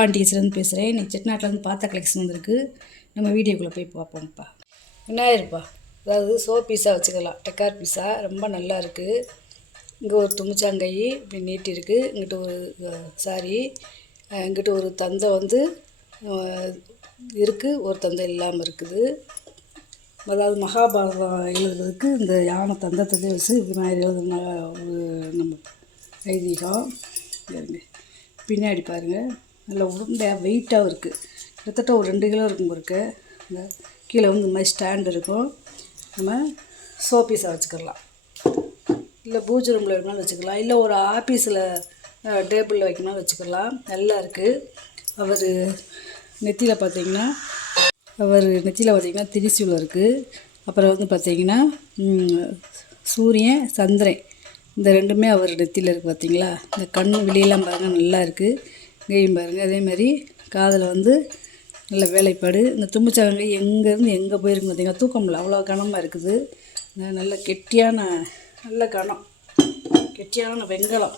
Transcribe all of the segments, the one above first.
Aunty கிச்சன்லேருந்து பேசுகிறேன். இன்றைக்கி செட்டிநாட்டிலேருந்து பார்த்த கலெக்ஷன் வந்திருக்கு. நம்ம வீடியோக்குள்ளே போய் பார்ப்போம்ப்பா. விநாயகர்ப்பா, அதாவது சோ பீஸா வச்சுக்கலாம். டெக்கார் பீஸா ரொம்ப நல்லா இருக்குது. இங்கே ஒரு தும்பிச்சாங்கை இப்படி நீட்டி இருக்குது. இங்கிட்ட ஒரு சாரி, இங்கிட்ட ஒரு தந்தை வந்து இருக்குது, ஒரு தந்தை இல்லாமல் இருக்குது. அதாவது மகாபாரதம் எழுதுறதுக்கு இந்த யானை தந்தத்தை வச்சு விநாயகர் எழுதுன ஒரு நம்ம ஐதீகம். பின்னாடி பாருங்கள், நல்லா உருண்டையாக வெயிட்டாகவும் இருக்குது. கிட்டத்தட்ட ஒரு 2 கிலோ இருக்கும் இருக்கு. இந்த கீழே வந்து இந்த மாதிரி ஸ்டாண்ட் இருக்கும். நம்ம சோப்பீஸாக வச்சுக்கலாம், இல்லை பூஜை ரூமில் வைக்கணும்னு வச்சுக்கலாம், இல்லை ஒரு ஆஃபீஸில் டேபிளில் வைக்கணும்னு வச்சுக்கலாம். நல்லா இருக்குது. அவர் நெத்தியில் பார்த்திங்கன்னா திரிசூலம் இருக்குது. அப்புறம் வந்து பார்த்திங்கன்னா சூரியன் சந்திரன் இந்த 2மே அவர் நெத்தியில் இருக்குது. பார்த்திங்களா, இந்த கண் வெளியெல்லாம் பாருங்கள் நல்லா இருக்குது. இங்கேயும் பாருங்கள். அதேமாதிரி காதில் வந்து நல்ல வேலைப்பாடு. இந்த தும்பிச்சாங்கை எங்கேருந்து எங்கே போயிருக்கு பார்த்திங்கன்னா, தூக்கமில்லை, அவ்வளோ கனமாக இருக்குது. நல்ல கெட்டியான நல்ல கனம், கெட்டியான வெண்கலம்.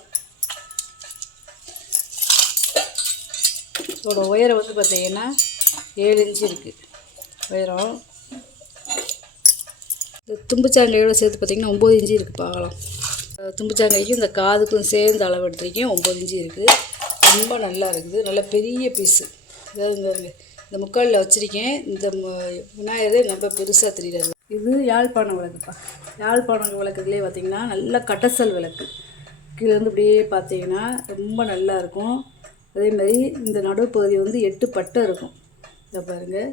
இதோட உயரம் வந்து பார்த்திங்கன்னா 7 இன்ச்சு இருக்குது உயரம். தும்பிச்சாங்கையோடு சேர்த்து பார்த்திங்கன்னா 9 இன்ச்சு இருக்குது பாகலாம். தும்பிச்சாங்கைக்கும் இந்த காதுக்கும் சேர்ந்து அளவு எடுத்துருக்கேன். 9 இன்ச்சு இருக்குது. ரொம்ப நல்லா இருக்குது. நல்ல பெரிய பீஸு. அதாவது இந்த முக்காலில் வச்சுருக்கேன். இந்த விநாயகரே ரொம்ப பெருசாக தெரியாது. இது யாழ்ப்பாணம் விளக்குப்பா. யாழ்ப்பாணம் விளக்குலேயே பார்த்திங்கன்னா நல்ல கட்டசல் விளக்கு. கீழே வந்து இப்படியே பார்த்திங்கன்னா ரொம்ப நல்லா இருக்கும். அதேமாதிரி இந்த நடுப்பகுதி வந்து 8 பட்டை இருக்கும். இதை பாருங்கள்.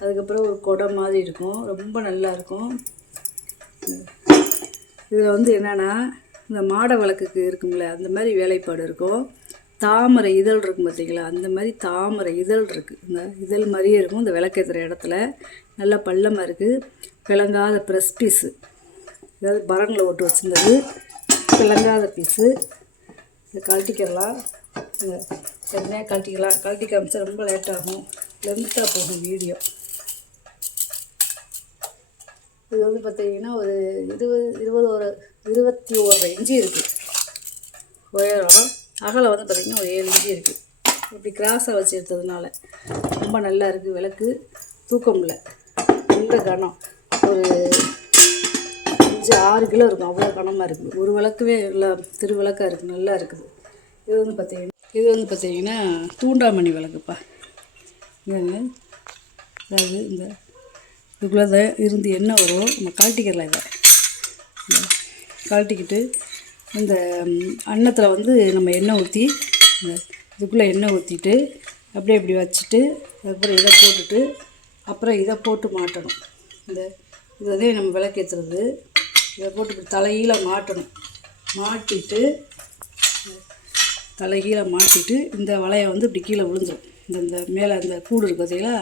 அதுக்கப்புறம் ஒரு குடை மாதிரி இருக்கும். ரொம்ப நல்லா இருக்கும். இதில் வந்து என்னென்னா, இந்த மாட விளக்குக்கு இருக்குங்களே அந்த மாதிரி வேலைப்பாடு இருக்கும். தாமரை இதழ் இருக்கும் பார்த்திங்களா, அந்த மாதிரி தாமரை இதழ் இருக்குது. இந்த இதழ் மாதிரியே இருக்கும். இந்த விளக்கேற்றுற இடத்துல நல்லா பள்ளமாக இருக்குது. விளங்காத ப்ரெஸ் பீஸு, அதாவது பரனில் ஒட்டு வச்சுருந்தது விளங்காத பீஸு. இதை கழட்டிக்கலாம். தனியாக கழட்டிக்கலாம். கழட்டி காமிச்சா ரொம்ப லேட்டாகும், லென்த்தாக போகும் வீடியோ. இது வந்து பார்த்திங்கன்னா ஒரு 21 இன்ச்சு இருக்குது உயரம். அகலம் வந்து பார்த்திங்கன்னா ஒரு 7 இன்ச்சு இருக்குது. இப்படி கிராஸாக வச்சு எடுத்ததுனால ரொம்ப நல்லா இருக்குது. விளக்கு தூக்கம் இல்லை, நல்ல கனம். ஒரு 5-6 கிலோ இருக்கும், அவ்வளோ கனமாக இருக்குது. ஒரு விளக்குவே நல்லா திருவிளக்காக இருக்குது, நல்லா இருக்குது. இது வந்து பார்த்திங்கன்னா தூண்டாமணி விளக்குப்பா. அதாவது இந்த இதுக்குள்ளே தான் இருந்து எண்ணெய் வரும். நம்ம கழட்டிக்கலாம். இதை கழட்டிக்கிட்டு இந்த அன்னத்தில் வந்து நம்ம எண்ணெய் ஊற்றி இதுக்குள்ளே எண்ணெய் ஊற்றிட்டு அப்படியே இப்படி வச்சுட்டு அதுக்கப்புறம் இதை போட்டுட்டு அப்புறம் இதை போட்டு மாட்டணும். இதே நம்ம விளக்கேற்றுறது. இதை போட்டு இப்படி தலைகீழ மாட்டணும். மாட்டிட்டு இந்த வலையை வந்து இப்படி கீழே விழுந்துடும். இந்த மேலே இந்த கூடு இருக்குது பார்த்திங்களா,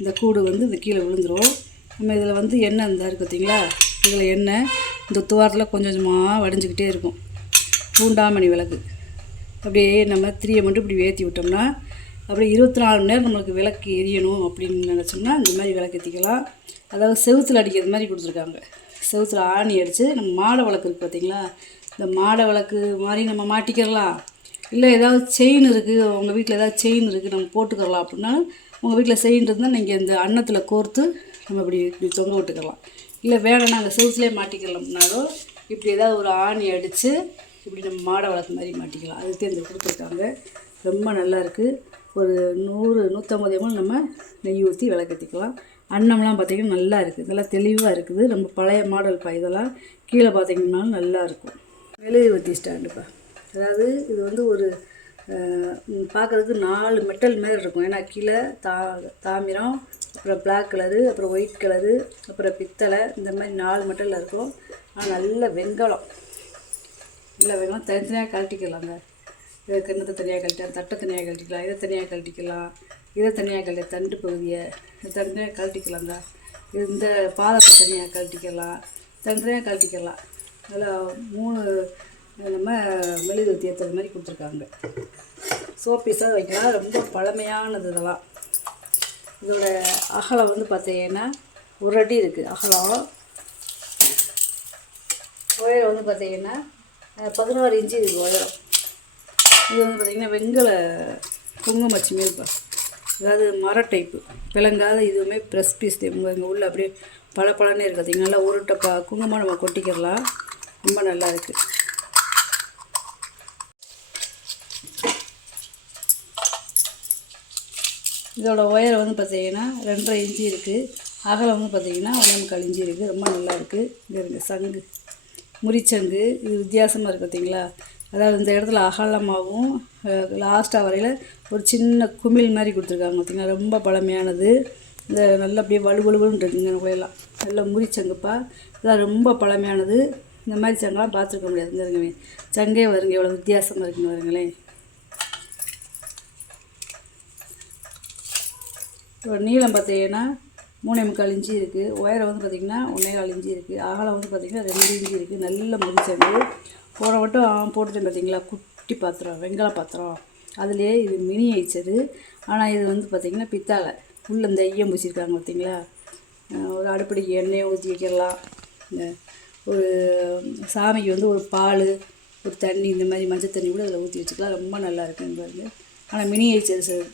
இந்த கூடு வந்து இந்த கீழே விழுந்துடும். நம்ம இதில் வந்து எண்ணெய் இந்த இருக்குது பார்த்திங்களா, இதில் எண்ணெய் இந்த துவாரத்தில் கொஞ்சம் கொஞ்சமாக வடிஞ்சிக்கிட்டே இருக்கும். தூண்டாமணி விளக்கு. அப்படியே நம்ம திரியை மட்டும் இப்படி ஏற்றி விட்டோம்னா அப்படியே 24 மணி நேரம் நம்மளுக்கு விளக்கு எரியணும் அப்படின்னு நினச்சோம்னா இந்த மாதிரி விளக்கு ஏற்றிக்கலாம். அதாவது செவுத்தில் அடிக்கிறது மாதிரி கொடுத்துருக்காங்க. செவுத்தில் ஆணி அடித்து நம்ம மாட விளக்கு இருக்குது பார்த்திங்களா, இந்த மாட விளக்கு மாதிரி நம்ம மாட்டிக்கிறலாம். இல்லை ஏதாவது செயின் இருக்குது, உங்கள் வீட்டில் ஏதாவது செயின் இருக்குது நம்ம போட்டுக்கலாம் அப்படின்னாலும், உங்கள் வீட்டில் செயின் இருந்தால் நீங்கள் இந்த அன்னத்தில் கோர்த்து நம்ம இப்படி தொங்க விட்டுக்கலாம். இல்லை வேணும்னா அந்த செவுத்துலேயே மாட்டிக்கலாம்னாலும் இப்படி ஏதாவது ஒரு ஆணி அடித்து இப்படி நம்ம மாட விளக்கு மாதிரி மாட்டிக்கலாம். அதுக்கு இந்த கொடுத்துருக்காங்க. ரொம்ப நல்லா இருக்குது. ஒரு 100-150 ml நம்ம நெய் ஊற்றி விளக்கேற்றிக்கலாம். அன்னம்லாம் பார்த்திங்கன்னா நல்லா இருக்குது, நல்லா தெளிவாக இருக்குது. ரொம்ப பழைய மாடல்ப்பா இதெல்லாம். கீழே பார்த்திங்கன்னாலும் நல்லா இருக்கும். மெழுகுவர்த்தி ஸ்டாண்டுப்பா. அதாவது இது வந்து ஒரு பார்க்குறதுக்கு 4 மெட்டல் மாரி இருக்கும். ஏன்னா கீழே தாமிரம், அப்புறம் பிளாக் கலரு, அப்புறம் ஒயிட் கலரு, அப்புறம் பித்தளை, இந்த மாதிரி 4 மெட்டலில் இருக்கும். ஆனால் நல்ல வெண்கலம், தனித்தனியாக கழட்டிக்கலாங்க. இதை கிண்ணத்தை தனியாக கழட்டிக்கலாம், தட்டை தனியாக கழட்டிக்கலாம், இதை தனியாக கழட்டிக்கலாம், இதை தனியாக கழட்டி தண்டு பகுதியை இதை தனியாக கழட்டிக்கலாங்க. இந்த பாதத்தை தனியாக கழட்டிக்கலாம், தனித்தனியாக கழட்டிக்கலாம். அதில் 3 நம்ம மெழுகுவர்த்தி ஏற்றுறது மாதிரி கொடுத்துருக்காங்க. சோப்பீஸாக வைக்கலாம். ரொம்ப பழமையானது இதெல்லாம். இதோட அகலம் வந்து பார்த்திங்கன்னா 1 அடி இருக்குது அகலம். உயரம் வந்து பார்த்திங்கன்னா 16 இன்ச்சு இருக்குது உயரம். இது வந்து பார்த்திங்கன்னா வெண்கல குங்குமச்சி மீல்ப்பா, அதாவது மர டைப்பு விளங்காத இதுவுமே ப்ரெஸ் பீஸ் எங்கள் உள்ள அப்படியே பளபளன்னு இருக்குது. நல்லா உருட்டப்பா குங்குமம் நம்ம கொட்டிக்கிறலாம். ரொம்ப நல்லா இருக்குது. இதோட உயரம் வந்து பார்த்திங்கன்னா 2.5 இன்ச்சு இருக்குது. அகலம் வந்து பார்த்திங்கன்னா 1.25 இன்ச்சு இருக்குது. ரொம்ப நல்லா இருக்குது. இங்கே இருக்குது சங்கு, முறிச்சங்கு. இது வித்தியாசமாக இருக்குது பார்த்திங்களா. அதாவது இந்த இடத்துல அகலமாகவும் லாஸ்ட்டாக வரையில் ஒரு சின்ன குமிழ் மாதிரி கொடுத்துருக்காங்க பார்த்திங்கன்னா. ரொம்ப பழமையானது. இந்த நல்லா அப்படியே வலுவலுன்னு இருக்குங்க கோயிலாம். நல்லா முறிச்சங்குப்பா. இதெல்லாம் ரொம்ப பழமையானது. இந்த மாதிரி சங்கெல்லாம் பார்த்துருக்க முடியாதுங்க. இருங்க சங்கே வருங்க, எவ்வளோ வித்தியாசமாக இருக்குன்னு வருங்களேன். ஒரு நீளம் பார்த்தீங்கன்னா 3.25 இன்ச்சு இருக்குது. உயரம் வந்து பார்த்திங்கன்னா 1.25 இன்ச்சு இருக்குது. அகலம் வந்து பார்த்திங்கன்னா 2 இன்ச்சு இருக்குது. நல்ல முறிச்சங்கு. போன மட்டும் போட்டுட்டேன் பார்த்திங்களா, குட்டி பாத்திரம், வெங்காய பாத்திரம். அதுலேயே இது மினியேச்சரு. ஆனால் இது வந்து பார்த்திங்கன்னா பித்தாளை. உள்ளே இந்த ஐயம் பூசியிருக்காங்க பார்த்திங்களா. ஒரு அடுப்படிக்கு எண்ணெயை ஊற்றி வைக்கலாம். ஒரு சாமிக்கு வந்து ஒரு பால், ஒரு தண்ணி, இந்த மாதிரி மஞ்சள் தண்ணி கூட அதில் ஊற்றி வச்சுக்கலாம். ரொம்ப நல்லா இருக்குன்னு பாருங்க. ஆனால் மினியேச்சர் சார்,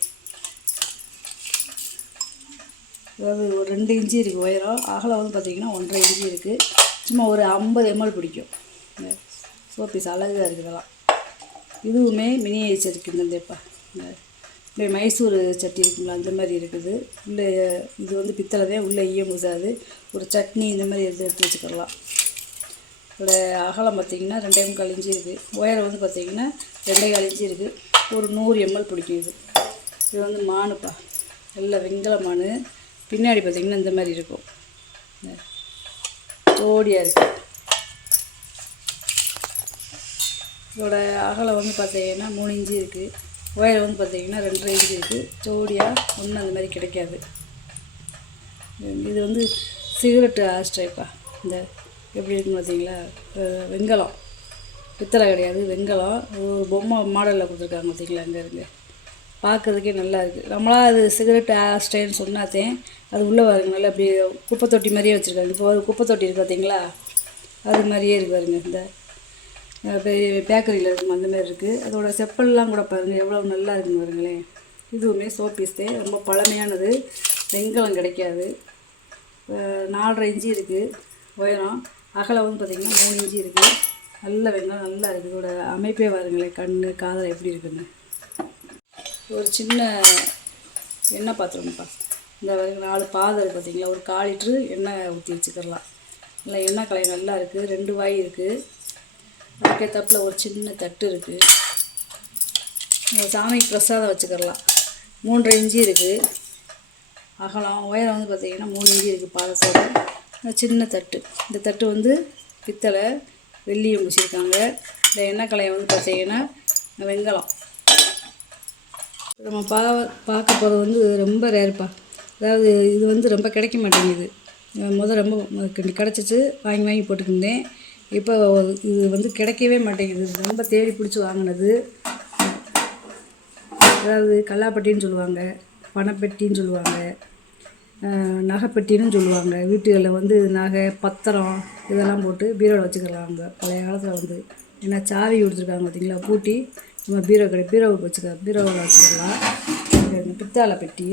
அதாவது ஒரு 2 இன்ச்சு இருக்குது உயரம். அகலம் வந்து பார்த்திங்கன்னா 1.5 இன்ச்சு இருக்குது. சும்மா ஒரு 50 ml பிடிக்கும். சோப்பீஸ் அழகாக இருக்குதெல்லாம். இதுவுமே மினியேச்சர் இருக்குது. இந்தப்பா இந்த மைசூர் சட்டி இருக்குங்களா, அந்த மாதிரி இருக்குது. உள்ளே இது வந்து பித்தளை தான். உள்ளே ஈயம் பூசாது. ஒரு சட்னி இந்த மாதிரி எடுத்து வச்சுக்கலாம். இதோட அகலம் பார்த்திங்கன்னா 2.25 இன்ச்சு இருக்குது. உயரம் வந்து பார்த்திங்கன்னா 2.25 இன்ச்சு இருக்குது. ஒரு 100 ml பிடிக்கும். இது வந்து மானுப்பா, நல்ல வெங்கல மானு. பின்னாடி பார்த்திங்கன்னா இந்த மாதிரி இருக்கும், ஜோடியாக இருக்குது. இதோட அகலம் வந்து பார்த்திங்கன்னா 3 இன்ச்சு இருக்குது. உயரம் வந்து பார்த்திங்கன்னா 2.5 இன்ச்சு இருக்குது. ஜோடியாக ஒன்றும் அந்த மாதிரி கிடைக்காது. இது வந்து சிகரெட்டு ஆஸ்ட்ரைப்பா. இந்த எப்படி இருக்குன்னு பார்த்தீங்களா, வெங்கலம், பித்தளை கிடையாது, வெங்கலம். ஒரு பொம்மை மாடலில் கொடுத்துருக்காங்க பார்த்திங்களா. அங்கே இருந்து பார்க்குறதுக்கே நல்லா இருக்குது. நம்மளாம் அது சிகரெட் ஆஸ்ட்ரைன்னு சொன்னாத்தேன் அது உள்ளே பாருங்க. நல்லா அப்படியே குப்பை தொட்டி மாதிரியே வச்சுருக்காங்க. இப்போ ஒரு குப்பை தொட்டி இருக்குது பார்த்திங்களா, அது மாதிரியே இருக்குது பாருங்க. இந்த பேக்கரியில் இருக்கும் அந்த மாதிரி இருக்குது. அதோட செப்பல்லாம் கூட பாருங்கள் எவ்வளோ நல்லா இருக்குன்னு பாருங்களேன். இதுவுமே சோப்பீஸே, ரொம்ப பழமையானது. வெங்கலம் கிடைக்காது. 4.5 இன்ச்சு இருக்குது உயரம். அகலம் வந்து பார்த்திங்கன்னா 3 இன்ச்சு இருக்குது. நல்ல வெங்காயம் நல்லா இருக்குது. இதோட அமைப்பே பாருங்களேன், கண் காதில் எப்படி இருக்குன்னு. ஒரு சின்ன எண்ணெய் பாத்திரம்ப்பா. இந்த 4 பாதை இருக்குது பார்த்திங்களா. ஒரு 1/4 லிட்ரு எண்ணெய் ஊற்றி வச்சுக்கலாம். நல்லா எண்ணெய் கலை நல்லா இருக்குது. 2 வாய் இருக்குது. அதுக்கேற்றப்பில் ஒரு சின்ன தட்டு இருக்குது. சாமிக்கு பிரசாதம் வச்சுக்கலாம். 3.5 இன்ச்சு இருக்குது அகலம். உயரம் வந்து பார்த்திங்கன்னா 3 இன்ச்சு இருக்குது பாதத்தோட. சின்ன தட்டு. இந்த தட்டு வந்து பித்தளை, வெள்ளியம் பூசியிருக்காங்க. இந்த எண்ணெய் கலையை வந்து பார்த்திங்கன்னா வெங்கலம். நம்ம பார்க்க போகிறது வந்து ரொம்ப ரேர்ப்பா. அதாவது இது வந்து ரொம்ப கிடைக்க மாட்டேங்குது. ரொம்ப கிடச்சிச்சு, வாங்கி போட்டுக்கிட்டேன். இப்போ இது வந்து கிடைக்கவே மாட்டேங்குது. ரொம்ப தேடி பிடிச்சி வாங்கினது. அதாவது கல்லாப்பட்டின்னு சொல்லுவாங்க, பணப்பெட்டின்னு சொல்லுவாங்க, நகைப்பெட்டின்னு சொல்லுவாங்க. வீட்டுகளில் வந்து நகை, பத்திரம் இதெல்லாம் போட்டு பீரோவில் வச்சுக்கலாங்க பழைய காலத்தில் வந்து. ஏன்னா சாவி கொடுத்துருக்காங்க பார்த்திங்களா, பூட்டி நம்ம பீரோவுக்கு பீரோவில் வச்சுக்கலாம். பித்தாளை பெட்டி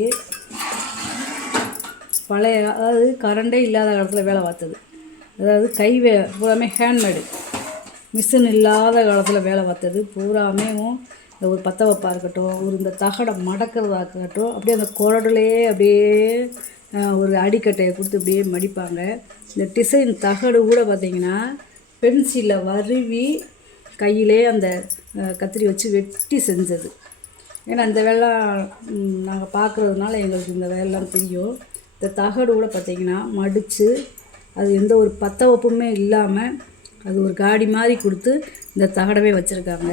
பழைய, அதாவது கரண்டே இல்லாத காலத்தில் வேலை பார்த்தது. அதாவது பூராமே ஹேண்ட்மேடு, மிஷின் இல்லாத காலத்தில் வேலை பார்த்தது. பூராமே ஒரு பற்ற வைப்பாக இருக்கட்டும், ஒரு இந்த தகடை மடக்கிறதா இருக்கட்டும், அப்படியே அந்த குரடுலையே அப்படியே ஒரு அடிக்கட்டையை கொடுத்து அப்படியே மடிப்பாங்க. இந்த டிசைன் தகடு கூட பார்த்திங்கன்னா பென்சிலில் வருவி கையிலே அந்த கத்திரி வச்சு வெட்டி செஞ்சது. ஏன்னா இந்த வேலை நாங்கள் பார்க்குறதுனால எங்களுக்கு இந்த வேலைலாம் தெரியும். இந்த தகடு கூட பார்த்திங்கன்னா மடித்து அது எந்த ஒரு பற்ற வைப்புமே இல்லாமல் அது ஒரு காடி மாதிரி கொடுத்து இந்த தகடவே வச்சுருக்காங்க.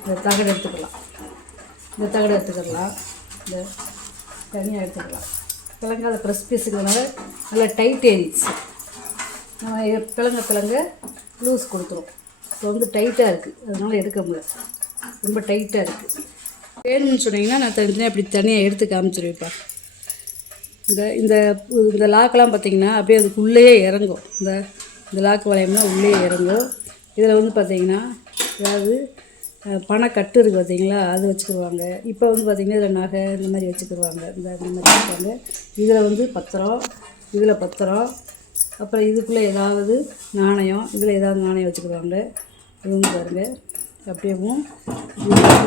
இந்த தகடு எடுத்துக்கலாம், இந்த தனியாக எடுத்துக்கலாம். கிழங்கால ப்ரெஸ் பீஸுக்கிறதுனால நல்லா டைட் ஏறிச்சு. நம்ம கிழங்க லூஸ் கொடுத்துரும். இப்போ வந்து டைட்டாக இருக்குது, அதனால் எடுக்க முடியல. ரொம்ப டைட்டாக இருக்குது. வேணும்னு சொன்னீங்கன்னா நான் தனியாக அப்படி தனியாக எடுத்து காமிச்சிருவேப்பா. இந்த லாக்கெல்லாம் பார்த்திங்கன்னா அப்படியே அதுக்குள்ளேயே இறங்கும். இந்த லாக்கு வளையம்னா உள்ளே இறங்கும். இதில் வந்து பார்த்திங்கன்னா அதாவது பணக்கட்டு இருக்குது பார்த்தீங்களா, அது வச்சுக்கிடுவாங்க. இப்போ வந்து பார்த்திங்கன்னா இதில் நகை இந்த மாதிரி வச்சுக்கிடுவாங்க. இந்த மாதிரி வச்சுருக்காங்க. இதில் வந்து பத்திரம், இதில் பத்திரம், அப்புறம் இதுக்குள்ளே ஏதாவது நாணயம், இதில் ஏதாவது நாணயம் வச்சுக்கிடுவாங்க. இது வந்து பாருங்கள். அப்படியேவும்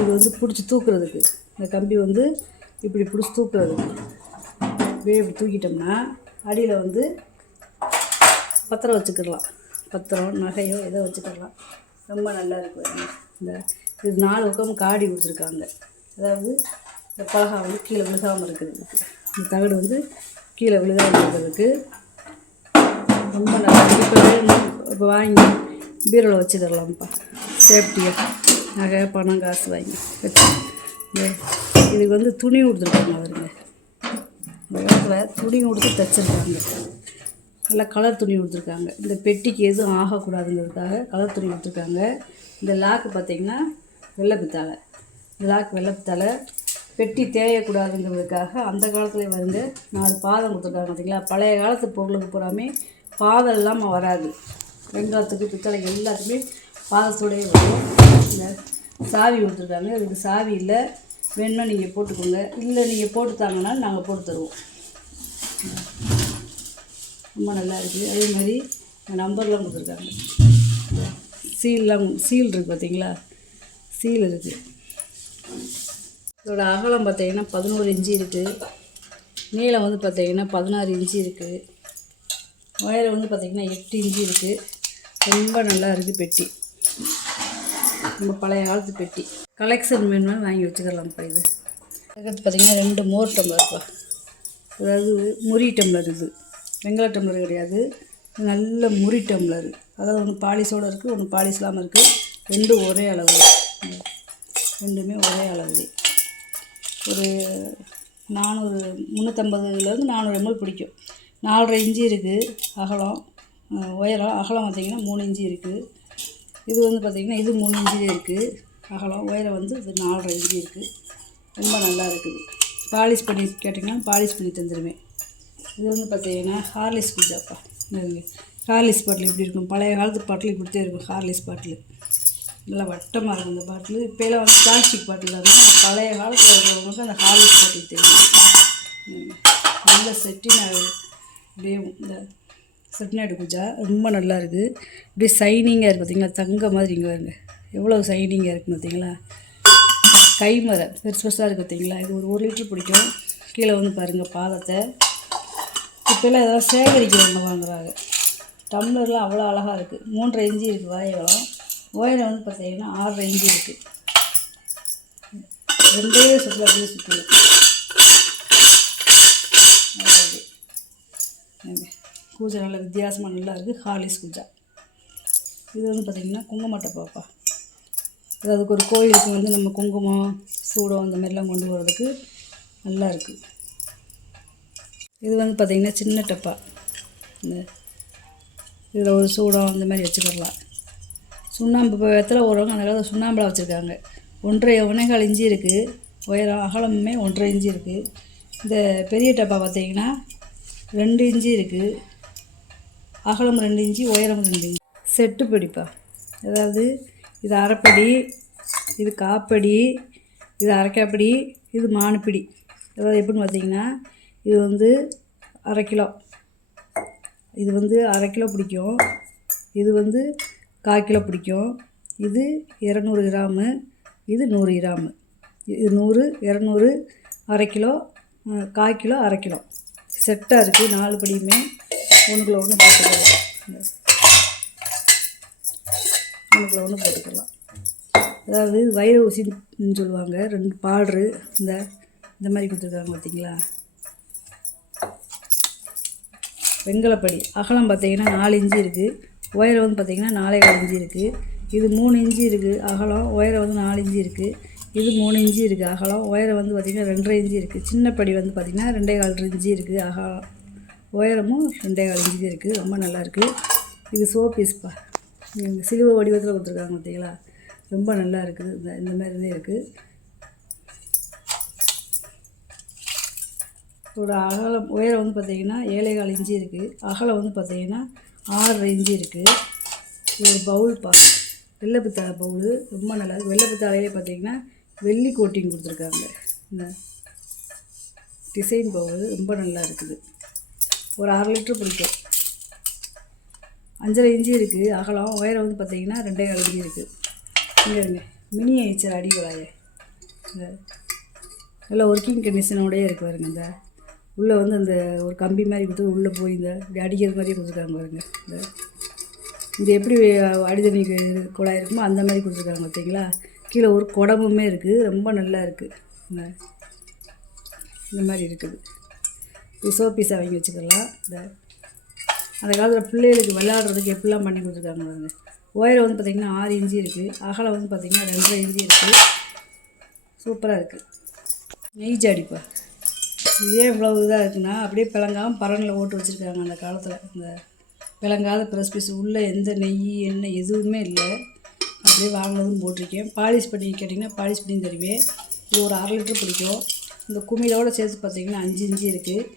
இது வந்து பிடிச்சி தூக்குறதுக்கு, இந்த கம்பி வந்து இப்படி பிடிச்சி தூக்குறதுக்கு. இப்படியே இப்படி தூக்கிட்டோம்னா அடியில் வந்து பத்திரம் வச்சுக்கிடலாம். பத்திரம், நகையோ ஏதோ வச்சுக்கிடலாம். ரொம்ப நல்லா இருக்கும். இது 4 பக்கம் காடி கொடுத்துருக்காங்க. அதாவது இந்த பலகா வந்து கீழே விழுகாமல் இருக்கிறதுக்கு, இந்த தகடு வந்து கீழே விழுகாமல் இருக்கிறதுக்கு ரொம்ப நல்லா இருக்குது. இப்போ வாங்கி பீரோவில் வச்சுக்கிடலாம்ப்பா, சேஃப்டியாக. நகை பணம் காசு வாங்கி வச்சு. இதுக்கு வந்து துணி கொடுத்துருக்காங்க. அவருங்க இந்த இடத்துல துணி கொடுத்து தைச்சிருக்காங்க. நல்லா கலர் துணி கொடுத்துருக்காங்க. இந்த பெட்டிக்கு எதுவும் ஆகக்கூடாதுங்கிறதுக்காக கலர் துணி கொடுத்துருக்காங்க. இந்த லாக்கு பார்த்திங்கன்னா வெள்ளை பித்தாளை, இந்த லாக்கு வெள்ளை பித்தாளை. பெட்டி தேயக்கூடாதுங்கிறதுக்காக அந்த காலத்துலேயே வந்து 4 பாதம் கொடுத்துருக்காங்க பார்த்திங்களா. பழைய காலத்து பொருளுக்கு பூராமே பாதம் இல்லாமல் வராது. வெங்காயத்துக்கு பித்தளைக்கு எல்லாத்துக்குமே பாதத்தோடையே வரும். இந்த சாவி கொடுத்துருக்காங்க. இதுக்கு சாவி இல்லை, வேணும்னா நீங்கள் போட்டுக்கோங்க, இல்லை நீங்கள் போட்டு தாங்கன்னா நாங்கள் போட்டு தருவோம். ரொம்ப நல்லா இருக்குது. அதே மாதிரி நம்பர்லாம் கொடுத்துருக்காங்க. சீல் இருக்குது பார்த்தீங்களா, சீல் இருக்குது. இதோட அகலம் பார்த்தீங்கன்னா 11 இன்ச்சு இருக்குது. நீளம் வந்து பார்த்தீங்கன்னா 16 இன்ச்சு இருக்குது. உயரம் வந்து பார்த்தீங்கன்னா 8 இன்ச்சு இருக்குது. ரொம்ப நல்லா இருக்குது பெட்டி. ரொம்ப பழைய காலத்து பெட்டி. கலெக்ஷன் வேணும்னாலும் வாங்கி வச்சுக்கலாம்ப்பா. இது அதுக்கடுத்து பார்த்திங்கன்னா 2 மோர் டம்ளர்ப்பா. அதாவது முறி டம்ளர். இது வெங்கல டம்ளர் கிடையாது, நல்ல முறி டம்ளர். அதாவது ஒன்று பாலிஷோடு இருக்குது, ஒன்று பாலிஷ் இல்லாமல் இருக்குது. ரெண்டும் ஒரே அளவு, ரெண்டுமே ஒரே அளவு. ஒரு 350லேருந்து 400 ml பிடிக்கும். 4.5 இன்ச்சு இருக்குது அகலம். உயரம் அகலம் பார்த்திங்கன்னா 3 இன்ச்சு இருக்குது. இது வந்து பார்த்திங்கன்னா இது 3 இன்ச்சிலே இருக்குது அகலம். உயரம் வந்து இது 4.5 இன்ச்சு இருக்குது. ரொம்ப நல்லா இருக்குது. பாலிஷ் பண்ணி கேட்டிங்கன்னா பாலிஷ் பண்ணி தந்துடுவேன். இது வந்து பார்த்திங்கன்னா ஹார்லிக்ஸ் குஜாப்பா. ஹார்லிக்ஸ் பாட்டில் எப்படி இருக்கும், பழைய காலத்து பாட்டில் இப்படித்தே இருக்கும். ஹார்லிக்ஸ் பாட்டில் நல்லா வட்டமாக இருக்கும். இந்த பாட்டில் இப்போலாம் வந்து பிளாஸ்டிக் பாட்டில் தான். பழைய காலத்தில் இருக்கிறவங்களுக்கு அந்த ஹார்லிக்ஸ் பாட்டில் தெரியும். நல்ல செட்டிநாடு, அப்படியே இந்த செட்டிநாடு குஜா ரொம்ப நல்லா இருக்குது. அப்படியே சைனிங்காக இருக்குது பார்த்திங்களா, தங்க மாதிரி. இங்கே வருங்க எவ்வளோ சைனிங்காக இருக்குது பார்த்திங்களா. கைமரை பெருசு பெருசாக இருக்குது பார்த்திங்களா. இது ஒரு 1 லிட்டர் பிடிக்கும். கீழே வந்து பாருங்கள் பாதத்தை. இப்போல்லாம் இதெல்லாம் சேகரிக்கிறவங்க வாங்குறாங்க. டம்ளர்லாம் அவ்வளோ அழகாக இருக்குது. 3.5 இன்ச்சு இருக்குது வாயவளம். உயரம் வந்து பார்த்திங்கன்னா 6.5 இன்ச்சு இருக்குது. 2 சுற்றில் அப்படியே சுற்றுது. பூஜை நல்ல வித்தியாசமாக நல்லா இருக்குது. ஹார்லிக்ஸ் பூஜா. இது வந்து பார்த்திங்கன்னா குங்குமட்டப்பாப்பா. அதுக்கு ஒரு கோயிலுக்கு வந்து நம்ம குங்குமம் சூடம் இந்த மாதிரிலாம் கொண்டு போகிறதுக்கு நல்லா இருக்குது. இது வந்து பார்த்திங்கன்னா சின்ன டப்பா. இந்த இதில் ஒரு சூடம் இந்த மாதிரி வச்சுக்கிடலாம். சுண்ணாம்பு இப்போ வெத்தலை போடுறவங்க அந்த காலத்தில் சுண்ணாம்பெலாம் வச்சுருக்காங்க. 1.25 இன்ச்சு இருக்குது. உயரம் அகலமுமே 1.5 இன்ச்சு இருக்குது. இந்த பெரிய டப்பா பார்த்திங்கன்னா 2 இன்ச்சு இருக்குது. அகலம் 2 இன்ச்சு, உயரம் 2 இன்ச்சு. செட்டு பிடிப்பா. அதாவது இது அரைப்படி, இது காப்படி, இது அரைக்காப்படி, இது மானுப்பிடி. அதாவது எப்படின்னு பார்த்திங்கன்னா இது வந்து 1/2 கிலோ, இது வந்து 1/2 கிலோ பிடிக்கும். இது வந்து 1/4 கிலோ பிடிக்கும். இது 200 கிராமு, இது 100 கிராமு. இது 100, 200, 1/2 கிலோ, 1/4 கிலோ, 1/2 கிலோ செட்டாக இருக்குது. 4 படியுமே ஒன்றுக்குள்ள ஒன்று போட்டுக்கலாம். ஒன்றுக்குள்ள ஒன்று போட்டுக்கலாம். அதாவது வைர ஊசின்னு சொல்லுவாங்க. 2 பார்ட்ரு இந்த மாதிரி கொடுத்துருக்காங்க பார்த்திங்களா. வெங்கலப்படி அகலம் பார்த்திங்கன்னா 4 இன்ச்சு இருக்குது. உயரம் வந்து பார்த்திங்கன்னா 4.25 இன்ச்சு இருக்குது. இது 3 இன்ச்சு இருக்குது அகலம். உயரம் வந்து 4 இன்ச்சு இருக்குது. இது 3 இன்ச்சு இருக்குது அகலம். உயரம் வந்து பார்த்திங்கன்னா 2.5 இன்ச்சு இருக்குது. சின்ன படி வந்து பார்த்திங்கன்னா 2.25 இன்ச்சு இருக்குது அகலம். உயரமும் 2.25 இன்ச்சு இருக்குது. ரொம்ப நல்லாயிருக்கு. இது சோப்பீஸ்ப்பா. சிலுவை வடிவத்தில் கொடுத்துருக்காங்க பார்த்திங்களா. ரொம்ப நல்லா இருக்குது. இந்த மாதிரி இருக்குது. இதோட அகலம் உயரம் வந்து பார்த்திங்கன்னா 7.25 இன்ச்சு இருக்குது. அகலம் வந்து பார்த்திங்கன்னா 6.5 இன்ச்சு இருக்குது. இது ஒரு பவுல் வெள்ளை பித்தளை பவுல் ரொம்ப நல்லா இருக்குது. வெள்ளை பித்தளையே பார்த்திங்கன்னா வெள்ளி கோட்டிங் கொடுத்துருக்காங்க. இந்த டிசைன் பவுல் ரொம்ப நல்லா இருக்குது. ஒரு 1/2 லிட்டர் பிடிக்கும். 5.5 இன்ச்சு இருக்குது அகலம். உயரம் வந்து பார்த்திங்கன்னா 2.25 இன்ச்சு இருக்குது. இங்கே இருங்க மினியேச்சர் அடிக்குழாயே நல்லா ஒர்க்கிங் கண்டிஷனோடய இருக்குது பாருங்க. இந்த உள்ளே வந்து அந்த ஒரு கம்பி மாதிரி கொடுத்து உள்ளே போய் இந்த இப்படி அடிக்கிற மாதிரியே கொடுத்துருக்காங்க பாருங்க. இந்த எப்படி அடிதண்ணி குழாய் இருக்குமோ அந்த மாதிரி கொடுத்துருக்காங்க பார்த்தீங்களா. கீழே ஒரு குடமுமே இருக்குது. ரொம்ப நல்லா இருக்குது. இந்த மாதிரி இருக்குது. இது சோப்பீஸாக வாங்கி வச்சுக்கலாம். அந்த காலத்தில் பிள்ளைகளுக்கு விளையாடுறதுக்கு எப்படிலாம் பண்ணி கொடுத்துருக்காங்க பாருங்க. உயரம் வந்து பார்த்திங்கன்னா 6 இன்ச்சு இருக்குது. அகலம் வந்து பார்த்திங்கன்னா 2.5 இன்ச்சு இருக்குது. சூப்பராக இருக்குது. நெய் ஜாடிப்பா. இது ஏன் இவ்வளோ இதாக இருக்குன்னா அப்படியே பிளங்காமல் பரனில் ஓட்டு வச்சுருக்காங்க அந்த காலத்தில். இந்த பிளங்காத ப்ரெஸ் பீஸ் உள்ளே எந்த நெய் எண்ணெய் எதுவுமே இல்லை. அப்படியே வாங்கினதும் போட்டிருக்கேன். பாலிஷ் பண்ணி கேட்டிங்கன்னா பாலிஷ் பண்ணி தருவேன். இது ஒரு 1/2 லிட்டர் பிடிக்கும். இந்த குமிழோடு சேர்த்து பார்த்திங்கன்னா 5 இன்ச்சு இருக்குது.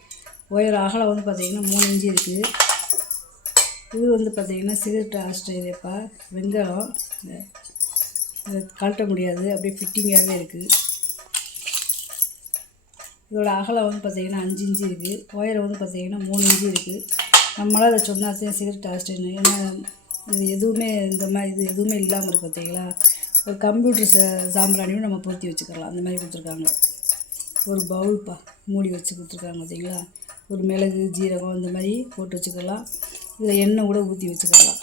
உயரம் அகலம் வந்து பார்த்திங்கன்னா 3 இன்ச்சு இருக்குது. இது வந்து பார்த்திங்கன்னா சிகரெட் ஆஸ்திரேலியாப்பா. வெங்காயம் இதை கழட்ட முடியாது, அப்படியே ஃபிட்டிங்காகவே இருக்குது. இதோட அகலம் வந்து பார்த்திங்கன்னா 5 இன்ச்சு இருக்குது. உயரம் வந்து பார்த்திங்கன்னா 3 இன்ச்சு இருக்குது. நம்மளால் அதை சொன்னாச்சும் சிகரெட் ஆஸ்ட்ரேன்னு. ஏன்னா இது எதுவுமே இந்த மாதிரி இது எதுவுமே இல்லாமல் இருக்குது பார்த்தீங்களா. ஒரு கம்ப்யூட்டர் சாம்பிராணியும் நம்ம பொருத்தி வச்சுக்கலாம். அந்த மாதிரி கொடுத்துருக்காங்க. ஒரு பவுல்ப்பா மூடி வச்சு கொடுத்துருக்காங்க பார்த்தீங்களா. ஒரு மிளகு ஜீரகம் இந்த மாதிரி போட்டு வச்சுக்கலாம். இதில் எண்ணெய் கூட ஊற்றி வச்சுக்கலாம்.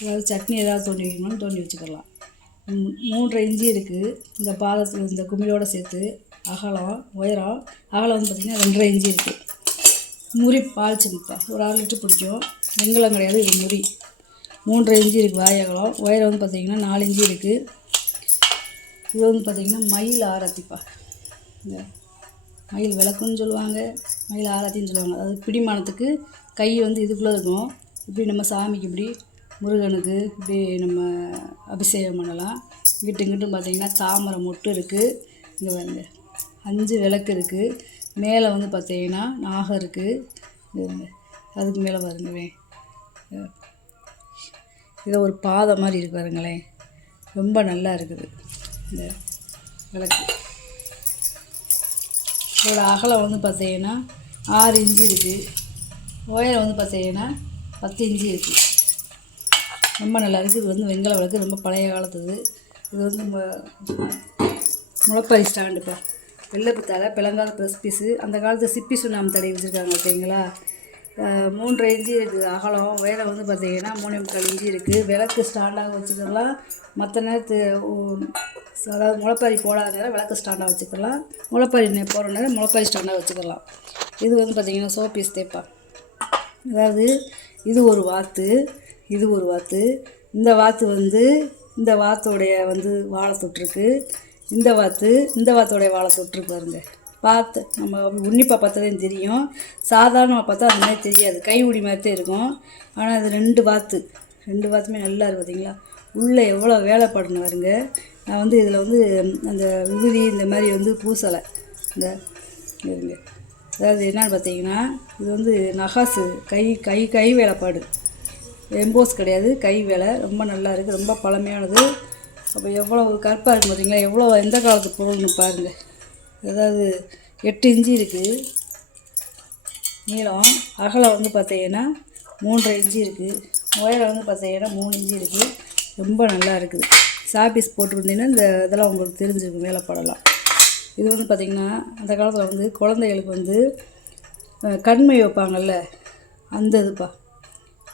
ஏதாவது சட்னி ஏதாவது தோண்டி வைக்கணும்னு தோண்டி வச்சுக்கலாம். 3.5 இன்ச்சு இருக்குது. இந்த பாதத்தில் இந்த குமிழோடு சேர்த்து அகலம் உயரம் அகலம் வந்து பார்த்திங்கன்னா 2.5 இன்ச்சு இருக்குது. முறி பால் சிமிப்பா. ஒரு 1/2 லிட்டர் பிடிக்கும். வெங்கலம் கிடையாது, இது முறி. 3.5 இன்ச்சு இருக்குது வாய் அகலம். உயரம் வந்து பார்த்திங்கன்னா 4 இன்ச்சு இருக்குது. இது வந்து பார்த்திங்கன்னா மயில் ஆரத்திப்பா. இந்த மயில் விளக்குன்னு சொல்லுவாங்க, மயில் ஆராத்தின்னு சொல்லுவாங்க. அதாவது பிடிமானத்துக்கு கை வந்து இதுக்குள்ளே இருக்கும். இப்படி நம்ம சாமிக்கு இப்படி முருகனுக்கு இப்படி நம்ம அபிஷேகம் பண்ணலாம். இங்கிட்டும் பார்த்திங்கன்னா தாமரை மொட்டு இருக்குது. இங்கே பாருங்க 5 விளக்கு இருக்குது. மேலே வந்து பார்த்திங்கன்னா நாகம் இருக்குது. அதுக்கு மேலே பாருங்களேன் இதை ஒரு பாதை மாதிரி இருக்கு பாருங்களேன். ரொம்ப நல்லா இருக்குது இந்த விளக்கு. இதோட அகலம் வந்து பார்த்திங்கன்னா 6 இன்ச்சு இருக்குது. உயரம் வந்து பார்த்திங்கன்னா 10 இன்ச்சு இருக்குது. ரொம்ப நல்லா இருக்குது. இது வந்து வெங்கல விளக்கு. ரொம்ப பழைய காலத்துது. இது வந்து முளைப்பாரி ஸ்டாண்டுப்பா. வெள்ளை பித்தளை பிளங்காத ப்ரெஸ் பீஸு. அந்த காலத்து சிப்பி சுண்ணாம்பு தடவி வச்சுருக்காங்க பார்த்தீங்களா. 3.5 இன்ச்சு இருக்குது அகலம். உயரம் வந்து பார்த்திங்கன்னா 3.25 இன்ச்சு இருக்குது. விளக்கு ஸ்டாண்டாக வச்சுக்கலாம். மற்ற நேரத்து அதாவது முளைப்பாரி போடாத நேரம் விளக்கு ஸ்டாண்டாக வச்சுக்கலாம். முளைப்பாரி போகிற நேரம் முளைப்பாரி ஸ்டாண்டாக வச்சுக்கலாம். இது வந்து பார்த்திங்கன்னா சோப்பீஸ் தேப்பா. அதாவது இது ஒரு வாத்து, இது ஒரு வாத்து. இந்த வாத்து வந்து இந்த வாத்தோடைய வந்து வாழை தொட்டிருக்கு. இந்த வாத்தோடைய வாழை தொட்டிருக்கு பாருங்க. பார்த்து நம்ம உன்னிப்பாக பார்த்ததே தெரியும். சாதாரணமாக பார்த்தா அது மாதிரி தெரியாது. கை உடி மாதிரி தான் இருக்கும். ஆனால் இது 2 வாத்துமே நல்லா இருக்குது பார்த்தீங்களா. உள்ளே எவ்வளோ வேலைப்பாடுன்னு வருங்க. நான் வந்து இதில் வந்து அந்த விபூதி இந்த மாதிரி வந்து பூசலை. இந்த இருங்க அதாவது என்னன்னு பார்த்தீங்கன்னா இது வந்து நகாசு கை வேலைப்பாடு. எம்போஸ் கிடையாது, கை வேலை. ரொம்ப நல்லா இருக்குது. ரொம்ப பழமையானது. அப்போ எவ்வளோ கற்பாக இருக்குது பார்த்தீங்களா. எவ்வளோ எந்த காலத்து பொருள்னு பாருங்கள். அதாவது 8 இன்ச்சு இருக்குது நீளம். அகலம் வந்து பார்த்திங்கன்னா 3.5 இன்ச்சு இருக்குது. உயரம் வந்து பார்த்திங்கன்னா 3 இன்ச்சு இருக்குது. ரொம்ப நல்லா இருக்குது. சாப்பீஸ் போட்டுருந்தீங்கன்னா இந்த இதெல்லாம் உங்களுக்கு தெரிஞ்சிருக்கும் வேலைப்பாடலாம். இது வந்து பார்த்திங்கன்னா அந்த காலத்தில் வந்து குழந்தைகளுக்கு வந்து கண்மை வைப்பாங்கள்ல அந்த இதுப்பா.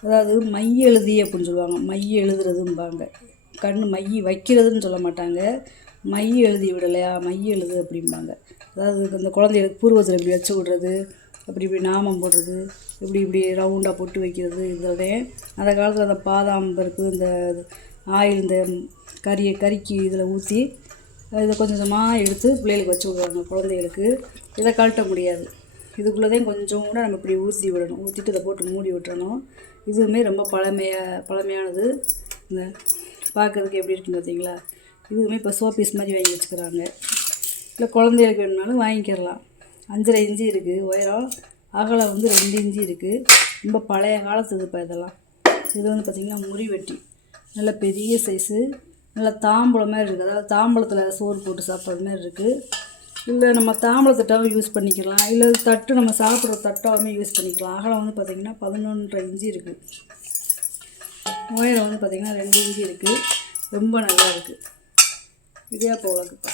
அதாவது மை எழுதி அப்படின்னு சொல்லுவாங்க. மை எழுதுறதும்பாங்க. மை வைக்கிறதுன்னு சொல்ல மாட்டாங்க. மை எழுதி விடலையா, மை எழுது அப்படிம்பாங்க. அதாவது அந்த குழந்தைகளுக்கு பூர்வத்தில் இப்படி வச்சு விட்றது, இப்படி நாமம் போடுறது, இப்படி ரவுண்டாக பொட்டு வைக்கிறது. இதோடய அந்த காலத்தில் அந்த பாதாம் பருப்பு இந்த ஆயில் இந்த கறிக்கு இதில் ஊற்றி இதை கொஞ்சமாக எடுத்து பிள்ளைகளுக்கு வச்சு விடுவாங்க. குழந்தைகளுக்கு இதை கழட்ட முடியாது. இதுக்குள்ளேதான் கொஞ்சம் கூட நம்ம இப்படி ஊற்றி விடணும். ஊற்றிட்டு இதை போட்டு மூடி விட்டுறணும். இதுவுமே ரொம்ப பழமையானது. இந்த பார்க்குறதுக்கு எப்படி இருக்குன்னு பார்த்தீங்களா. இதுவுமே இப்போ சோப்பீஸ் மாதிரி வாங்கி வச்சுக்கிறாங்க. இல்லை குழந்தைகளுக்கு வேணுனாலும் வாங்கிக்கிறலாம். 5.5 இன்ச்சு இருக்குது உயரம். அகலம் வந்து 2 இன்ச்சு இருக்குது. ரொம்ப பழைய காலத்துது இப்போ இதெல்லாம். இது வந்து பார்த்திங்கன்னா முறி வெட்டி, நல்ல பெரிய சைஸு, நல்லா தாம்பழம் மாதிரி இருக்குது. அதாவது தாம்பழத்தில் சோறு போட்டு சாப்பிட்றது மாதிரி இருக்குது. இல்லை நம்ம தாம்பழத்தட்டாவும் யூஸ் பண்ணிக்கலாம், இல்லை தட்டு நம்ம சாப்பிட்ற தட்டாவுமே யூஸ் பண்ணிக்கலாம். அகலம் வந்து பார்த்திங்கன்னா 11.5 இன்ச்சு இருக்குது. உயரம் வந்து பார்த்திங்கன்னா 2 இன்ச்சு இருக்குது. ரொம்ப நல்லா இருக்குது. இடியாப்ப உலக்குப்பா.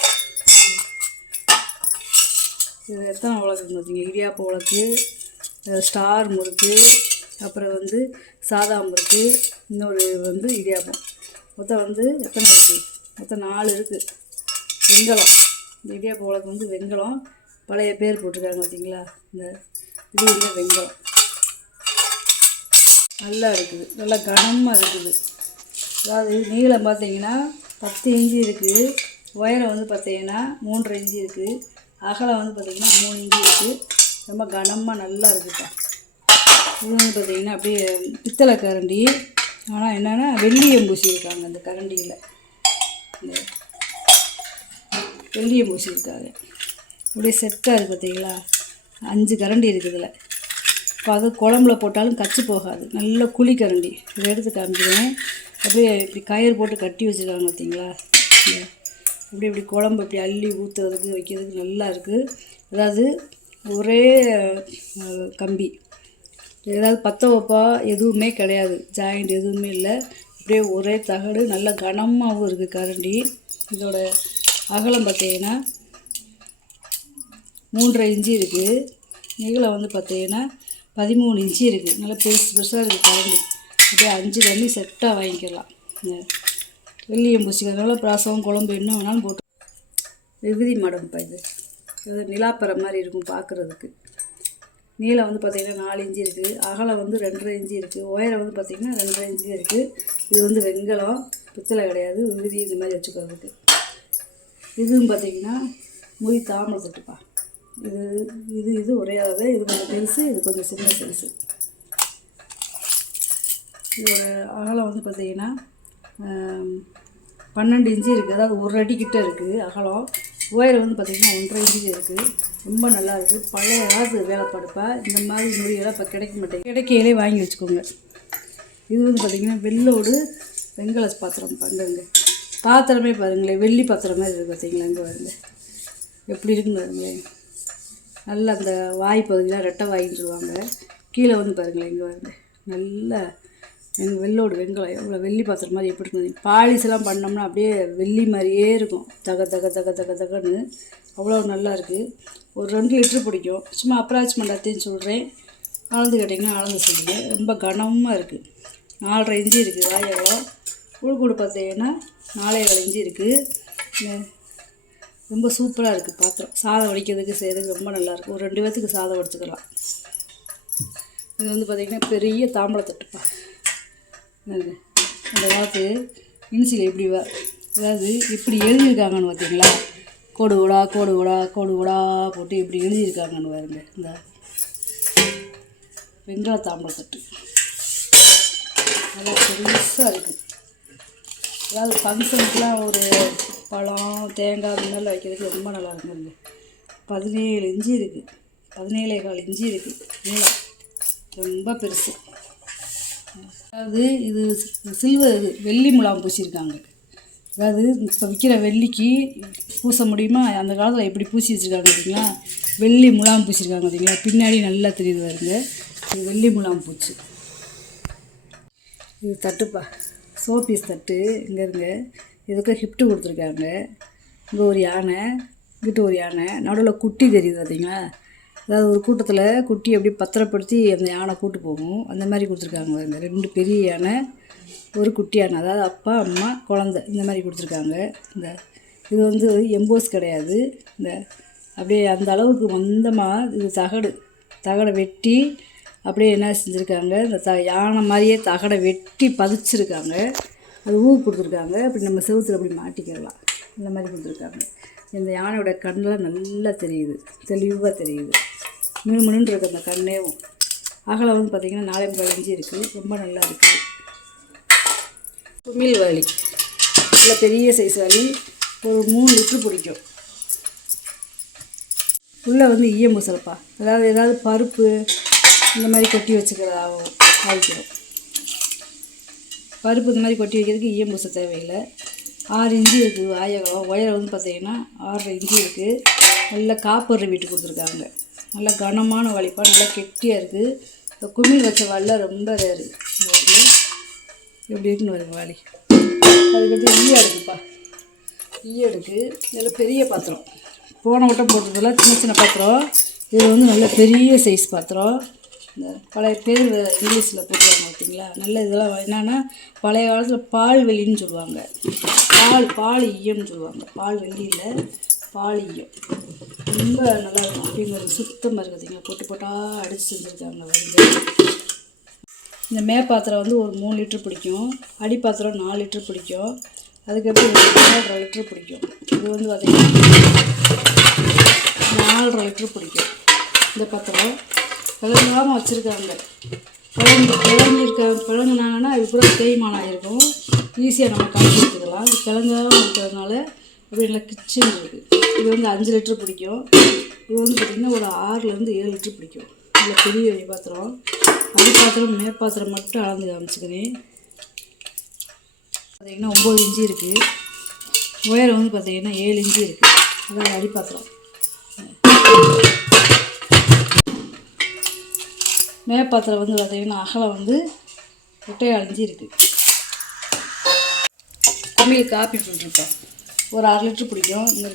இது எத்தனை உலக்குன்னு பார்த்தீங்க? இடியாப்ப உலக்கு, ஸ்டார் முறுக்கு, அப்புறம் வந்து சாதா முறுக்கு, இன்னொரு வந்து இடியாப்பம். மொத்தம் வந்து எத்தனை இருக்குது? மொத்தம் 4 இருக்குது. வெங்கலம், இந்த இடியாப்ப உலக்கு வந்து வெங்கலம், பழைய பேர் போட்டிருக்காங்க பார்த்தீங்களா? இந்த இது வந்து வெங்கலம் நல்லா இருக்குது, நல்லா கனமாக இருக்குது. அதாவது நீளம் பார்த்தீங்கன்னா 10 இன்ச்சு இருக்குது. உயரம் வந்து பார்த்தீங்கன்னா 3.5 இன்ச்சு இருக்குது. அகலம் வந்து பார்த்திங்கன்னா 3 இன்ச்சு இருக்குது. ரொம்ப கனமாக நல்லா இருக்குப்பா. இது வந்து பார்த்திங்கன்னா அப்படியே பித்தளை கரண்டி. ஆனால் என்னென்னா வெள்ளியம் பூசியிருக்காங்க அந்த கரண்டியில். இந்த வெள்ளியம் பூசியிருக்காங்க. அப்படியே செட்டாக இருக்குது பார்த்தீங்களா? 5 கரண்டி இருக்குது இதில். இப்போ அது குழம்புல போட்டாலும் கச்சி போகாது. நல்ல குழி கரண்டி. இதை எடுத்து காமிக்கிறேன். அப்படியே இப்படி கயிறு போட்டு கட்டி வச்சுருக்காங்க பார்த்தீங்களா? இப்படி குழம்பு இப்படி அள்ளி ஊற்றுறதுக்கு வைக்கிறதுக்கு நல்லா இருக்குது. அதாவது ஒரே கம்பி, ஏதாவது பற்ற வைப்பா எதுவுமே கிடையாது, ஜாயிண்ட் எதுவுமே இல்லை. அப்படியே ஒரே தகடு, நல்ல கனமாகவும் இருக்குது கரண்டி. இதோட அகலம் பார்த்தீங்கன்னா 3.5 இன்ச்சு இருக்குது. நீளம் வந்து பார்த்தீங்கன்னா 13 இன்ச்சு இருக்குது. நல்லா பெருசாக இருக்குது கரண்டி. அப்படியே 5 கரண்டி செட்டாக வாங்கிக்கலாம். வெள்ளியம் பூசிக்கிறதுனால பிரசவம் குழம்பு என்ன வேணாலும் போட்டு. விபூதி மாடம்ப்பா. இது நிலாப்பறை மாதிரி இருக்கும் பார்க்குறதுக்கு. நீளம் வந்து பார்த்திங்கன்னா 4 இன்ச்சு இருக்குது. அகலம் வந்து 2.5 இன்ச்சு இருக்குது. உயரம் வந்து பார்த்திங்கன்னா 2.5 இன்ச்சு இருக்குது. இது வந்து வெங்கலம், பித்தளை கிடையாது. விபூதி இந்த மாதிரி வச்சுக்கிறதுக்கு. இதுவும் பார்த்திங்கன்னா முறி தாமரை தட்டுப்பா. இது ஒரே அளவு. இது கொஞ்சம் பெருசு, இது கொஞ்சம் சின்ன பெருசு. இதோட அகலம் வந்து பார்த்திங்கன்னா 12 இன்ச்சு இருக்குது. அதாவது 1 அடி கிட்ட இருக்குது அகலம். உயரம் வந்து பார்த்திங்கன்னா 1.5 இன்ச்சு இருக்குது. ரொம்ப நல்லா இருக்குது. பழைய காலத்து வேலைப்பாடுப்பா. இந்த மாதிரி முறியெல்லாம் இப்போ கிடைக்க மாட்டேங்குது. கிடைக்கையிலே வாங்கி வச்சுக்கோங்க. இது வந்து பார்த்திங்கன்னா வெள்ளோடு வெங்கல பாத்திரம். அங்கங்கே பாத்திரமே பாருங்களேன், வெள்ளி பாத்திரம் மாதிரி இருக்குது பார்த்தீங்களா? அங்கே பாருங்க எப்படி இருக்குன்னு பாருங்களேன். நல்லா அந்த வாய் பகுதியில் ரெட்டை வாயின்னு சொல்லுவாங்க. கீழே வந்து பாருங்களேன், இங்கே பாருங்க நல்லா வெள்ளோடு வெங்கலம். எவ்வளோ வெள்ளி பாத்திரம் மாதிரி எப்படி இருக்குது. பாலிஸ்லாம் பண்ணோம்னா அப்படியே வெள்ளி மாதிரியே இருக்கும். தக தக தக தக தகன்னு அவ்வளோ நல்லா இருக்குது. ஒரு 2 லிட்ரு பிடிக்கும். சும்மா அப்ராக்சிமேட்டாத்தையும் சொல்கிறேன். அளந்து கேட்டிங்கன்னா அளந்து சொல்லுங்கள். ரொம்ப கனமாக இருக்குது. 4.5 இன்ச்சு இருக்குது வாய் அகலம். உள்கூடு பார்த்தீங்கன்னா 4.25 இன்ச்சு இருக்குது. ரொம்ப சூப்பராக இருக்குது பாத்திரம். சாதம் வடிக்கிறதுக்கு செய்கிறதுக்கு ரொம்ப நல்லாயிருக்கும். ஒரு 2 பேர்த்துக்கு சாதம் வடிச்சுக்கலாம். இது வந்து பார்த்திங்கன்னா பெரிய தாம்பழத்தட்டுப்பா. அந்த காலத்து இன்சில் எப்படி அதாவது இப்படி எழுதியிருக்காங்கன்னு பார்த்தீங்களா? கோடு கோடா கோடு கோடா கோடு கோடா போட்டு இப்படி எழுதியிருக்காங்கன்னு பாருங்க. இந்த வெங்கல தாம்பழத்தட்டு நல்லா பெருசாக இருக்குது. அதாவது ஃபங்க்ஷனுக்குலாம் ஒரு பழம், தேங்காய் அந்த மாதிரிலாம் வைக்கிறதுக்கு ரொம்ப நல்லா இருக்குங்க. 17 இன்ச்சு இருக்குது. 17.25 இன்ச்சு இருக்குது நீளம். ரொம்ப பெருசு. அதாவது இது சில்வர், இது வெள்ளி முலாம் பூசியிருக்காங்க. அதாவது இப்போ விற்கிற வெள்ளிக்கு பூச முடியுமா? அந்த காலத்தில் எப்படி பூசி வச்சுருக்காங்க பார்த்தீங்களா? வெள்ளி முலாம் பூசியிருக்காங்க பார்த்தீங்களா? பின்னாடி நல்லா தெரியுது பாருங்க. இது வெள்ளி முலாம் பூச்சி. இது தட்டுப்பா, சோப்பீஸ் தட்டு. இங்கே இருங்க, இதுக்கு கிஃப்ட்டு கொடுத்துருக்காங்க. இங்கே ஒரு யானை, இங்கிட்டு ஒரு யானை, நடுவில் குட்டி தெரியுது பார்த்தீங்களா? அதாவது ஒரு கூட்டத்தில் குட்டி அப்படியே பத்திரப்படுத்தி அந்த யானை கூட்டு போகும். அந்த மாதிரி கொடுத்துருக்காங்க. இந்த 2 பெரிய யானை, ஒரு குட்டி யானை. அதாவது அப்பா, அம்மா, குழந்தை இந்த மாதிரி கொடுத்துருக்காங்க. இந்த இது வந்து எம்போஸ் கிடையாது. இந்த அப்படியே அந்த அளவுக்கு மந்தமாக இது தகடை வெட்டி அப்படியே என்ன செஞ்சுருக்காங்க, இந்த யானை மாதிரியே தகடை வெட்டி பதிச்சிருக்காங்க. அது கொடுத்துருக்காங்க. அப்படி நம்ம செவுத்துல அப்படி மாட்டிக்கலாம். இந்த மாதிரி கொடுத்துருக்காங்க. இந்த யானையோட கண்ணெலாம் நல்லா தெரியுது, தெளிவாக தெரியுது. மினுமினுன்னு இருக்குது அந்த கண்ணேவும். அகலம் வந்து பார்த்திங்கன்னா 4.25 இன்ச்சு இருக்குது. ரொம்ப நல்லா இருக்குது. குமிழ் வாளி, இல்லை பெரிய சைஸ் வாளி, ஒரு 3 லிட்ரு பிடிக்கும். உள்ளே வந்து ஈயம் பூசலப்பா. ஏதாவது பருப்பு இந்த மாதிரி கொட்டி வச்சுக்கிறதாகும் ஆகிக்கிறோம். பருப்பு இந்த மாதிரி கொட்டி வைக்கிறதுக்கு ஈயம் பூச தேவையில்லை. 6 இன்ச்சு இருக்குது வாயகம். உயரம் வந்து பார்த்திங்கன்னா 6.5 இன்ச்சு இருக்குது. நல்லா காப்பர் வீட்டு கொடுத்துருக்காங்க. நல்லா கனமான வாளிப்பா, நல்லா கெட்டியாக இருக்குது. இந்த குமிழ் வச்ச வாளில் ரொம்ப ரேரு. எப்படி இருக்குன்னு வருங்க வாளி. அதுக்கடுத்து ஈ அடுக்குப்பா. ஈ அடுக்கு நல்ல பெரிய பாத்திரம். போன வட்டம் போட்டதெல்லாம் சின்ன சின்ன பாத்திரம். இது வந்து நல்ல பெரிய சைஸ் பாத்திரம். இந்த பழைய பேர் இங்கிலீஷில் போட்டுருவாங்க பார்த்தீங்களா. நல்ல இதெல்லாம் என்னென்னா பழைய காலத்தில் பால் வெள்ளின்னு சொல்லுவாங்க. பால் ஈயம்னு சொல்லுவாங்க. பால் வெள்ளியில் பால் ஈயம் ரொம்ப நல்லாயிருக்கும். அப்படிங்கிறது சுத்தமாக இருக்குதுங்க. போட்டால் அடித்து செஞ்சுருக்காங்க வந்து. இந்த பாத்திரம் வந்து ஒரு 3 லிட்டர் பிடிக்கும். அடி பாத்திரம் 4 லிட்டர் பிடிக்கும். அதுக்கப்புறம் 4.5 லிட்டர் பிடிக்கும். இது வந்து பார்த்திங்கன்னா 4.5 லிட்டர் பிடிக்கும். இந்த பாத்திரம் பிளங்காமல் வச்சுருக்காங்க. பிளங்குனாங்கன்னா அது கூட தேய்மானம் ஆகிருக்கும். ஈஸியாக நம்ம கலந்து எடுத்துக்கலாம். இது பிளங்காமல் இருக்கிறதுனால அப்படி நல்லா கிச்சன் இருக்குது. இது வந்து 5 லிட்டர் பிடிக்கும். இது வந்து பார்த்திங்கன்னா ஒரு 6லேருந்து 7 லிட்டர் பிடிக்கும். நல்ல பெரிய பாத்திரம். அடி பாத்திரம் பாத்திரம் மட்டும் அளந்து காமிச்சுக்கிறேன். பார்த்திங்கன்னா 9 இன்ச்சு இருக்குது. உயரம் வந்து பார்த்திங்கன்னா 7 இன்ச்சு இருக்குது. அதாவது அடி பாத்திரம். பாத்திரம் வந்து பார்த்திங்கன்னா அகலம் வந்து 8.4 இன்ச்சு இருக்குது. குமிழ் காப்பி போட்டிருப்பேன். ஒரு 6 லிட்டர் பிடிக்கும். இந்த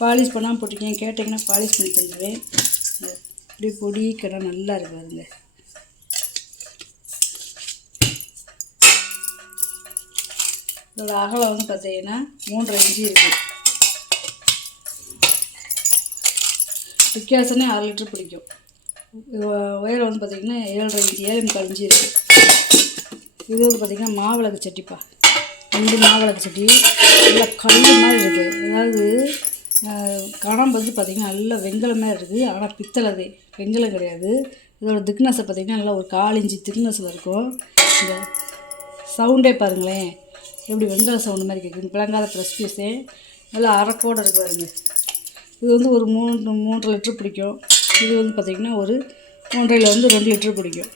பாலிஷ் பண்ணாமல் போட்டிருக்கேன். கேட்டிங்கன்னா பாலிஷ் பண்ணி தந்துடுவேன். இப்படி பொடி கடை நல்லா இருக்குதுங்க. இதோட அகலம் வந்து பார்த்திங்கன்னா 3.5 இன்ச்சு இருக்குது. வித்தியாசமே 6 லிட்டர் பிடிக்கும். உயரம் வந்து பார்த்திங்கன்னா 7.5 இன்ச்சு 7.25 இன்ச்சு இருக்குது. இது வந்து பார்த்திங்கன்னா மாவிளக்கு சட்டிப்பா. 2 மாவிளக்கு சட்டி நல்லா கல் மாதிரி இருக்குது. அதாவது கணம் வந்து பார்த்திங்கன்னா நல்லா வெங்கலம் மாதிரி இருக்குது. ஆனால் பித்தளை வெங்கலம் கிடையாது. இதோட திக்னஸை பார்த்திங்கன்னா நல்லா ஒரு 4 இன்ச்சு திக்னஸில் இருக்கும். இந்த சவுண்டே பாருங்களேன் எப்படி வெங்கல சவுண்டு மாதிரி கேட்குது. பிளங்காத ப்ரெஸ் பீஸே நல்லா அரைக்கோடு இருக்கு பாருங்க. இது வந்து ஒரு 3.5 லிட்டர் பிடிக்கும். இது வந்து பார்த்திங்கன்னா ஒரு 3.5லேருந்து 2 லிட்டர் பிடிக்கும்.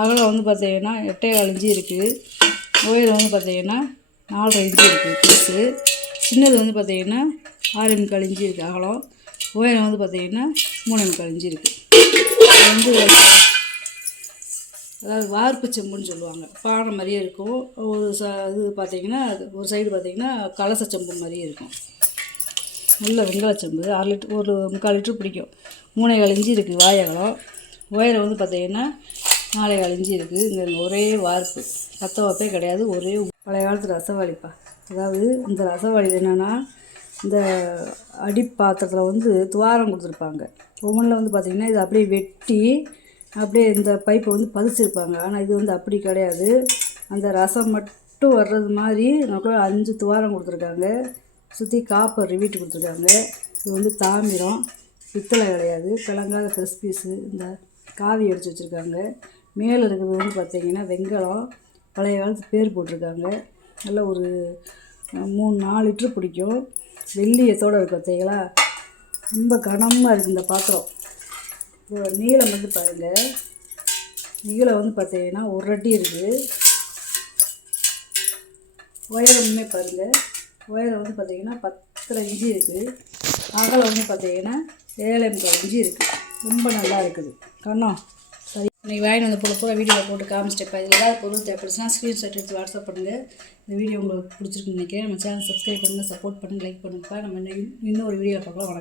அகலம் வந்து பார்த்திங்கன்னா 8.4 இன்ச்சு இருக்குது. உயரம் வந்து பார்த்திங்கன்னா 4.5 இன்ச்சு இருக்குது பீஸு. சின்னது வந்து பார்த்திங்கன்னா 6.25 இன்ச்சு இருக்குது அகலம். உயரம் வந்து பார்த்திங்கன்னா 3.25 இன்ச்சு இருக்குது. வந்து அதாவது வார்ப்பு செம்புன்னு சொல்லுவாங்க. பானை மாதிரியே இருக்கும். ஒரு இது பார்த்திங்கன்னா ஒரு சைடு பார்த்திங்கன்னா கலச செம்பு மாதிரியே இருக்கும். நல்ல வெங்கல செம்பு. 6 லிட்டர் ஒரு 3/4 லிட்டர் பிடிக்கும். 3.4 இன்ச்சு இருக்குது வாயகலம். உயரம் வந்து பார்த்திங்கன்னா 4.4 இன்ச்சு இருக்குது. இங்கே ஒரே வார்ப்பு, பற்ற வைப்பே கிடையாது. ஒரே பழைய காலத்து ரசவாளிப்பா. அதாவது இந்த ரசவாளி என்னென்னா இந்த அடி பாத்திரத்தில் வந்து துவாரம் கொடுத்துருப்பாங்க. ஒவ்வொன்றில் வந்து பார்த்திங்கன்னா இது அப்படியே வெட்டி அப்படியே இந்த பைப்பை வந்து பதிச்சிருப்பாங்க. ஆனால் இது வந்து அப்படி கிடையாது. அந்த ரசம் மட்டும் வர்றது மாதிரி நமக்கு 5 துவாரம் கொடுத்துருக்காங்க. சுற்றி காப்பர் ரிவீட்டு கொடுத்துருக்காங்க. இது வந்து தாமிரம், பித்தளை கிடையாது. பிளங்காத ப்ரெஸ் பீஸு. இந்த காவி அடித்து வச்சுருக்காங்க. மேலே இருக்கிறது வந்து பார்த்திங்கன்னா வெங்கலம். பழைய காலத்து பேர் போட்டிருக்காங்க. நல்ல ஒரு 3-4 லிட்டர் பிடிக்கும். வெள்ளியத்தோடு இருக்குது பார்த்தீங்களா. ரொம்ப கனமாக இருக்குது இந்த பாத்திரம். நீளம் வந்து பாருங்கள். நீளம் வந்து பார்த்திங்கன்னா 1 அடி இருக்குது. உயரமுமே பாருங்கள். உயரம் வந்து பார்த்திங்கன்னா 10.5 இன்ச்சு இருக்குது. அகலம் வந்து பார்த்திங்கன்னா 7.25 இன்ச்சு இருக்குது. ரொம்ப நல்லா இருக்குது கண்ணம். சரி, இன்றைக்கி வாங்கிட்டு வந்து பூரா வீடியோவில் போட்டு காமிச்சிட்டேப்பா. இதில் ஏதாவது பொருள் தேவைப்படுச்சுன்னா ஸ்க்ரீன்ஷாட் எடுத்து வாட்ஸ்அப் பண்ணுங்கள். இந்த வீடியோ உங்களுக்கு பிடிச்சிருக்குன்னு நினைக்கிறேன். நம்ம சேனல் சப்ஸ்கிரைப் பண்ணுங்கள், சப்போர்ட் பண்ணுங்கள், லைக் பண்ணுங்கப்பா. நம்ம இன்னொரு வீடியோவில் பார்க்கலாம். வணக்கம்.